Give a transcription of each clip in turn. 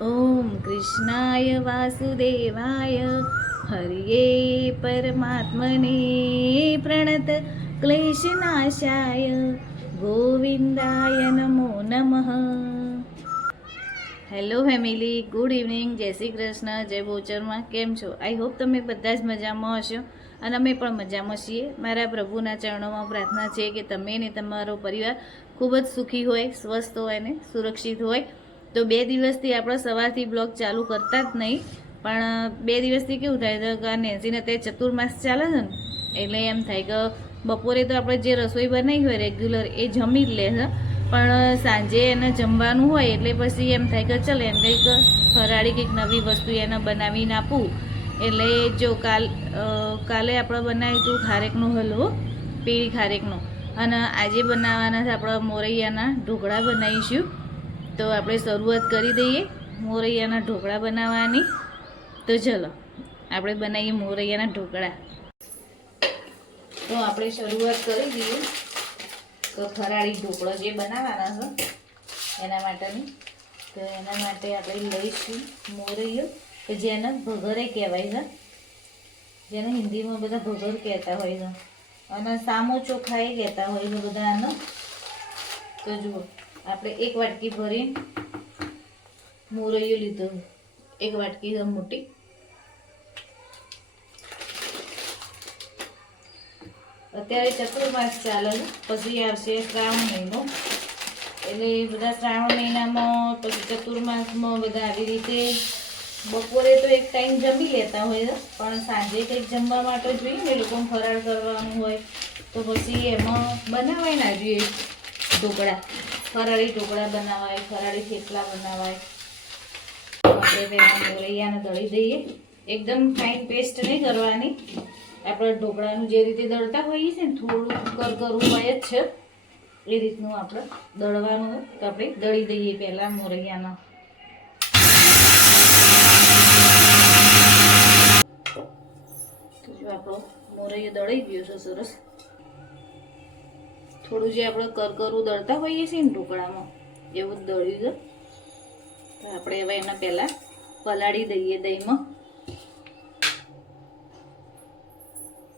ઓમ કૃષ્ણાય વાસુદેવાય હરિયે પરમાત્મને પ્રણત ક્લેશનાશાય ગોવિંદાય નમો નમઃ. Hello family, good evening, જય શ્રી કૃષ્ણ, જય બોચરમાં. કેમ છો? આઈ હોપ તમે બધા જ મજામાં હશો અને અમે પણ મજામાં છીએ. મારા પ્રભુના ચરણોમાં પ્રાર્થના છે કે તમે ને તમારો પરિવાર ખૂબ જ સુખી હોય, સ્વસ્થ હોય ને સુરક્ષિત હોય. તો 2 દિવસથી આપણે સવારથી બ્લોગ ચાલુ કરતા જ નહીં, પણ 2 દિવસથી કેવું થાય કે નેન્સીને તે ચતુર્માસ ચાલે છે ને, એટલે એમ થાય કે બપોરે તો આપણે જે રસોઈ બનાવી હોય રેગ્યુલર એ જમી જ લે છે, પણ સાંજે એને જમવાનું હોય એટલે પછી એમ થાય કે ચાલ એમ કંઈક ફરાળી કંઈક નવી વસ્તુ એને બનાવીને આપું. એટલે જો કાલે આપણે બનાવ્યું હતું ખારેકનો હલવો, પીળી ખારેકનો, અને આજે બનાવવાના છે આપણે મોરૈયાના ઢોકળા બનાવીશું. તો આપણે શરૂઆત કરી દઈએ મોરૈયાના ઢોકળા બનાવવાની. તો ચલો આપણે બનાવીએ મોરૈયાના ઢોકળા. તો આપણે શરૂઆત કરી દઈએ તો ફરાળી ઢોકળા જે બનાવવાના છે એના માટેની. તો એના માટે આપણે લઈશું મોરૈયો, કે જેને ભગરે કહેવાય છે, જેને હિન્દીમાં બધા ભગર કહેતા હોય છે, અને સામો ચોખા એ કહેતા હોય છે બધા આનો. તો જુઓ, આપણે 1 વાટકી ભરી મોરૈયો લીધો, 1 વાટકી મોટી. અત્યારે ચતુર્માસ ચાલે છે, પછી આવશે શ્રાવણ મહિનો, એટલે બધા શ્રાવણ મહિનામાં પછી ચતુર્માસમાં બધા આવી રીતે બપોરે તો એક ટાઈમ જમી લેતા હોય છે, પણ સાંજે કંઈક જમવા માટે જોઈએ ને, લોકોને ફરાળ કરવાનું હોય તો પછી એમાં બનાવાય ના જોઈએ ઢોકળા. ફરાળી ઢોકળા બનાવાય, ફરાળી થેપલા બનાવાય. આપણે પહેલાં મોરૈયાને દળી દઈએ. એકદમ ફાઇન પેસ્ટ નહીં કરવાની, આપણે ઢોકળાનું જે રીતે દળતા હોઈએ છે ને, થોડું કરકરું હોય જ છે એ રીતનું આપણે દળવાનું હોય. તો આપણે દળી દઈએ પહેલાં મોરૈયાના. તો જો આપણો મોરૈયો દળી ગયો છે સરસ. થોડું જે આપણે કરકરું દળતા હોઈએ છીએ ને ઢોકળામાં, એવું જ દળ્યું છે. તો આપણે હવે એના પહેલાં પલાળી દઈએ દહીંમાં.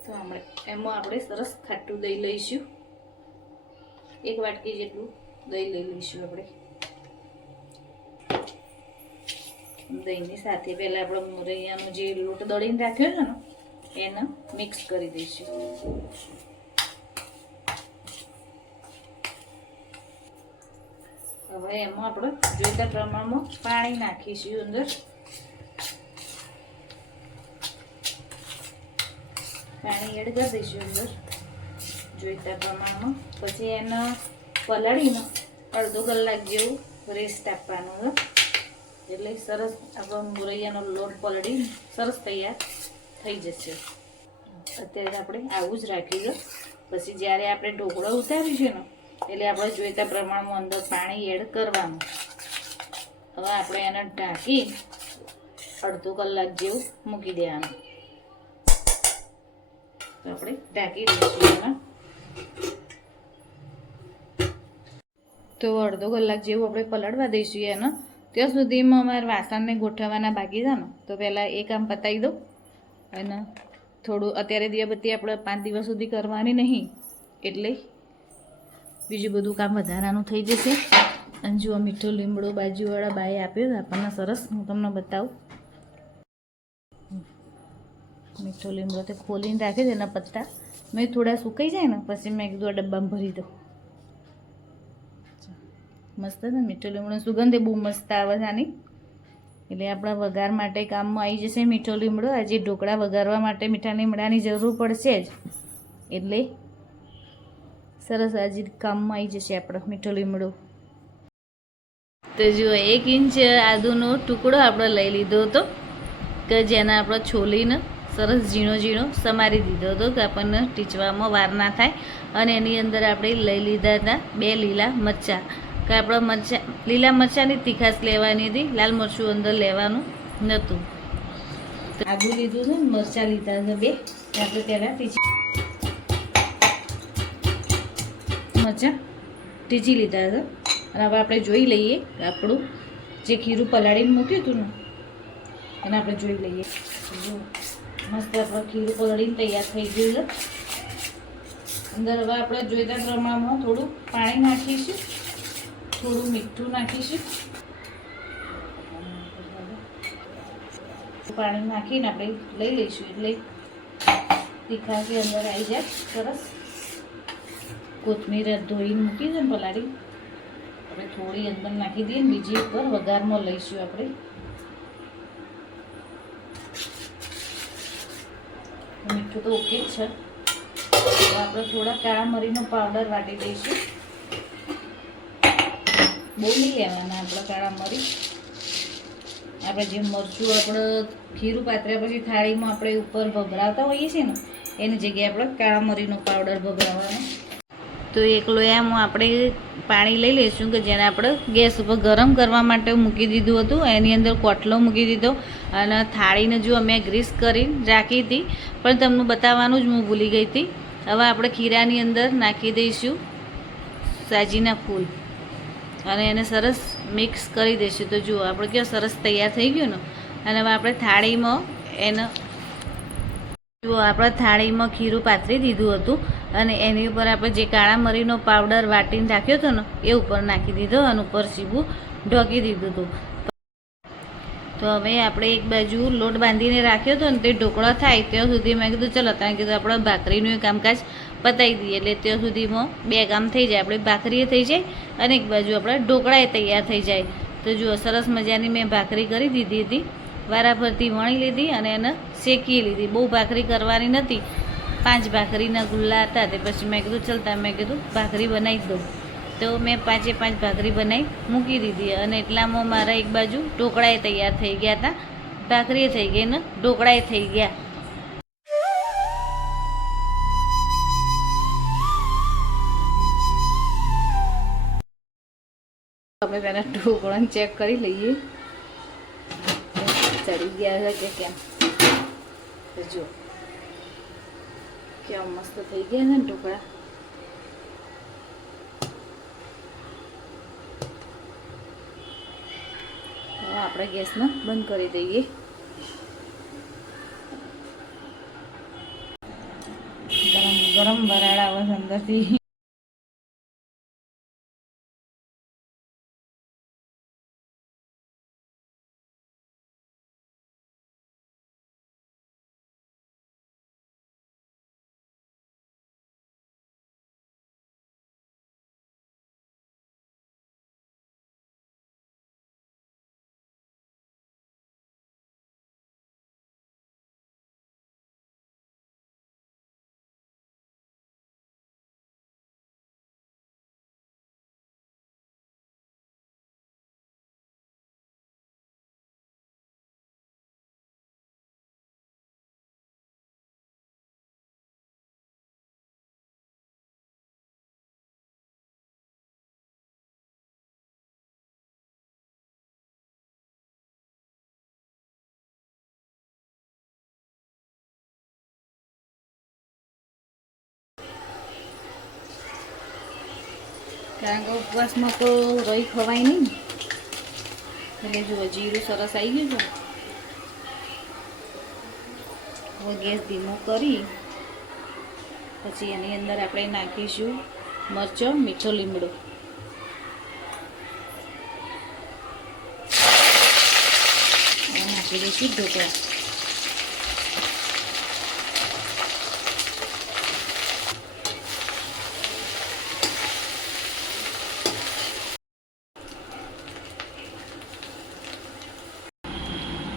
તો એમાં આપણે સરસ ખાટું દહીં લઈશું. 1 વાટકી જેટલું દહીં લઈ લઈશું આપણે. દહીંની સાથે પહેલાં આપણે મોરૈયાનો જે લોટ દળીને રાખ્યો છે ને એને મિક્સ કરી દઈશું. હવે એમાં આપણે જોઈતા પ્રમાણમાં પાણી નાખીશું અંદર. પાણી એડ કરી દઈશું અંદર જોઈતા પ્રમાણમાં. પછી એને પલાળીને અડધો કલાક જેવું રેસ્ટ આપવાનો છે, એટલે સરસ આપણો મોરૈયાનો લોટ પલળીને સરસ તૈયાર થઈ જશે. અત્યારે આપણે આવું જ રાખ્યું છે. પછી જ્યારે આપણે ઢોકળો ઉતારીશું ને એટલે આપણે જોઈતા પ્રમાણમાં અંદર પાણી એડ કરવાનું. હવે આપણે એને ઢાંકી અડધો કલાક જેવું મૂકી દેવાનું. તો આપણે ઢાંકી દઈશું એમાં. તો અડધો કલાક જેવું આપણે પલાળવા દઈશું એને. ત્યાં સુધીમાં અમારે વાસણને ગોઠવવાના બાકી છે ને, તો પહેલાં એ કામ પતાવી દો. અને થોડું અત્યારે દીવાબત્તી આપણે 5 દિવસ સુધી કરવાની નહીં, એટલે બીજું બધું કામ વધારાનું થઈ જશે. અને જુઓ, મીઠો લીમડો બાજુવાળા બાએ આપ્યો આપણને સરસ. હું તમને બતાવું. મીઠો લીમડો તે ખોલીને રાખે છે, એના પત્તા મેં થોડા સુકાઈ જાય ને પછી મેં કીધું આ ડબ્બામાં ભરી દઉં. મસ્ત છે મીઠો લીમડો, સુગંધ એ બહુ મસ્ત આવે છે આની. એટલે આપણા વઘાર માટે કામમાં આવી જશે મીઠો લીમડો. આજે ઢોકળા વઘારવા માટે મીઠા લીમડાની જરૂર પડશે જ, એટલે સરસ આજે કામમાં આવી જશે આપણો મીઠો લીમડો. તો જુઓ, 1 ઇંચ આદુનો ટુકડો આપણે લઈ લીધો હતો, કે જેને આપણે છોલીને સરસ ઝીણો ઝીણો સમારી દીધો હતો, કે આપણને ટીચવામાં વાર ના થાય. અને એની અંદર આપણે લઈ લીધા હતા 2 લીલા મરચાં, કે આપણે લીલા મરચાંની તીખાશ લેવાની હતી, લાલ મરચું અંદર લેવાનું નહોતું. આદુ લીધું છે, મરચાં લીધા છે 2. આપણે પહેલાં મરચાં ટીચી લીધા છે. અને હવે આપણે જોઈ લઈએ આપણું જે ખીરું પલાળીને મૂક્યું હતું ને એને આપણે જોઈ લઈએ. જો મસ્ત આપણે ખીરું પલાળીને તૈયાર થઈ ગયું છે. અંદર હવે આપણે જોઈતા પ્રમાણમાં થોડું પાણી નાખીશું, થોડું મીઠું નાખીશું. પાણી નાખીને આપણે લઈ લઈશું એટલે તીખાશી અંદર આવી જાય સરસ. કોથમીર ધોઈને મૂકી છે ને પલાળી આપણે થોડી અંદર નાખી દઈએ. બીજી ઉપર વઘારમાં લઈશું આપણે. મીઠું તો ઓકે જ છે. આપણે થોડા કાળા મરીનો પાવડર વાટી દઈશું. બહુ નહીં લેવાના આપણે કાળા મરી. આપણે જે મરચું આપણે ખીરું પાત્ર્યા પછી થાળીમાં આપણે ઉપર ભભરાવતા હોઈએ છીએ ને એની જગ્યાએ આપણે કાળા મરીનો પાવડર ભભરાવવાનો. તો એક લોયામાં આપણે પાણી લઈ લઈશું કે જેને આપણે ગેસ ઉપર ગરમ કરવા માટે મૂકી દીધું હતું. એની અંદર કોટલો મૂકી દીધો અને થાળીને જો અમે ગ્રીસ કરીને રાખી હતી, પણ તમને બતાવવાનું જ હું ભૂલી ગઈ હતી. હવે આપણે ખીરાની અંદર નાખી દઈશું સાજીના ફૂલ અને એને સરસ મિક્સ કરી દઈશું. તો જુઓ આપણે કેવું સરસ તૈયાર થઈ ગયું ને. અને હવે આપણે થાળીમાં એને જુઓ આપણે થાળીમાં ખીરું પાથરી દીધું હતું અને એની ઉપર આપણે જે કાળા મરીનો પાવડર વાટીને રાખ્યો હતો ને એ ઉપર નાખી દીધો અને ઉપર સીબું ઢોકી દીધું હતું. તો હવે આપણે એક બાજુ લોટ બાંધીને રાખ્યો હતો ને તે ઢોકળા થાય ત્યાં સુધી મેં કીધું ચલો ત્યાં કીધું આપણે ભાખરીનું કામકાજ પતાવી દઈએ. એટલે ત્યાં સુધીમાં બે કામ થઈ જાય. આપણે ભાખરીએ થઈ જાય અને એક બાજુ આપણે ઢોકળાએ તૈયાર થઈ જાય. તો જુઓ સરસ મજાની મેં ભાખરી કરી દીધી હતી. વારાફરતી વણી લીધી અને એને શેકી લીધી. બહુ ભાખરી કરવાની નથી, 5 ભાખરીના ગુલ્લા હતા. તે પછી મેં કીધું ચાલતા મેં કીધું ભાખરી બનાવી દઉં. તો મેં 5 ભાખરી બનાવી મૂકી દીધી અને એટલામાં મારા એક બાજુ ઢોકળાએ તૈયાર થઈ ગયા હતા. ભાખરીએ થઈ ગઈ ને ઢોકળાએ થઈ ગયા. આપણે પહેલાં ઢોકળાને ચેક કરી લઈએ ચડી ગયા છે કે કેમ. તો જો કેમ મસ્ત થઈ ગયા છે ને ઢોકળા. હવે આપણે ગેસને બંધ કરી દઈએ. ગરમ ગરમ વરાળ આવે છે અંદરથી. કારણ કે ઉપવાસમાં તો રહી ખવાય નહીં. એટલે જુઓ જીરું સરસ આવી ગયું છે. હવે ગેસ ધીમો કરી પછી એની અંદર આપણે નાખીશું મરચો, મીઠો લીમડો. નાખી દઈશું ઢોકળા.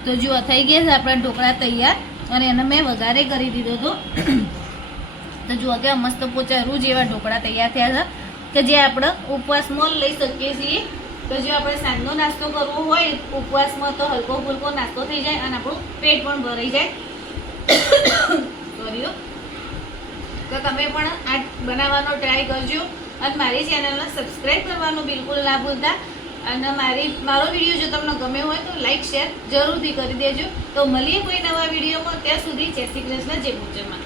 તો જુઓ થઈ ગયા છે આપણા ઢોકળા તૈયાર અને એને મેં વઘારે કરી દીધો હતો. તો જુઓ કે મસ્ત પોચા રૂ જેવા ઢોકળા તૈયાર થયા છે કે જે આપણે ઉપવાસમાં લઈ શકીએ છીએ. તો જો આપણે સાંજનો નાસ્તો કરવો હોય ઉપવાસમાં તો હલકો ફૂલકો નાસ્તો થઈ જાય અને આપણું પેટ પણ ભરાઈ જાય. સોરી. તો તમે પણ આ બનાવવાનો ટ્રાય કરજો અને મારી ચેનલને સબસ્ક્રાઈબ કરવાનું બિલકુલ ના ભૂલતા. અને મારો વિડીયો જો તમને ગમે હોય તો લાઈક શેર જરૂરથી કરી દેજો. તો મળીએ કોઈ નવા વિડીયોમાં. ત્યાં સુધી જય શ્રી કૃષ્ણ, જય ભોજનમાં.